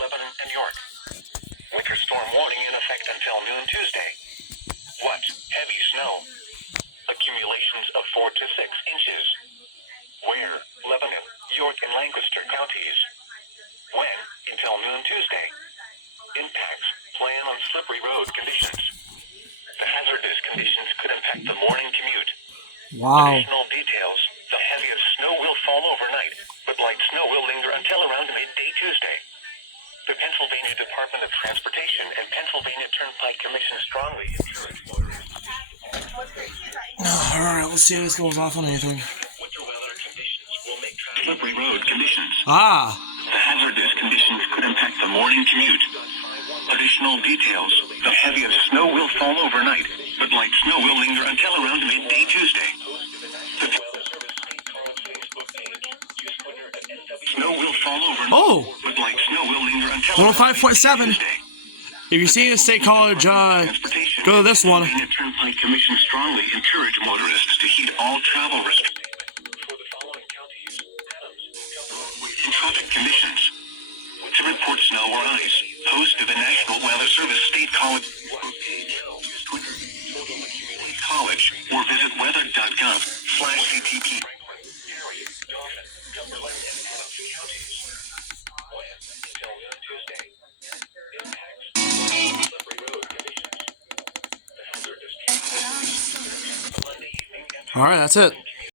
Lebanon, and York. Winter storm warning in effect until noon Tuesday. What? Heavy snow. Accumulations of 4 to 6 inches. Where? Lebanon, York, and Lancaster counties. When? Until noon Tuesday. Impacts. Plan on slippery road conditions. The hazardous conditions could impact the morning commute. Wow. Additional details. The heaviest snow will fall overnight, but light snow will linger until around midday Tuesday. The Pennsylvania Department of Transportation and Pennsylvania Turnpike Commission strongly encourage motorists. Alright, let's see if this goes off on anything. Winter weather conditions will make slippery road conditions. Ah! The hazardous conditions could impact the morning commute. Additional details. The heaviest snow will fall overnight, but light snow will linger until around midday Tuesday. Snow will fall overnight, Oh! but light snow will linger until 105.7. If you're seeing a state college, go to this one. The Turnpike Commission strongly encourage motorists to heed all travel restrictions. For the following counties, Adams, in traffic conditions. To report snow or ice, host of the National Weather Service State College College or visit weather.gov/CTP. Alright, that's it.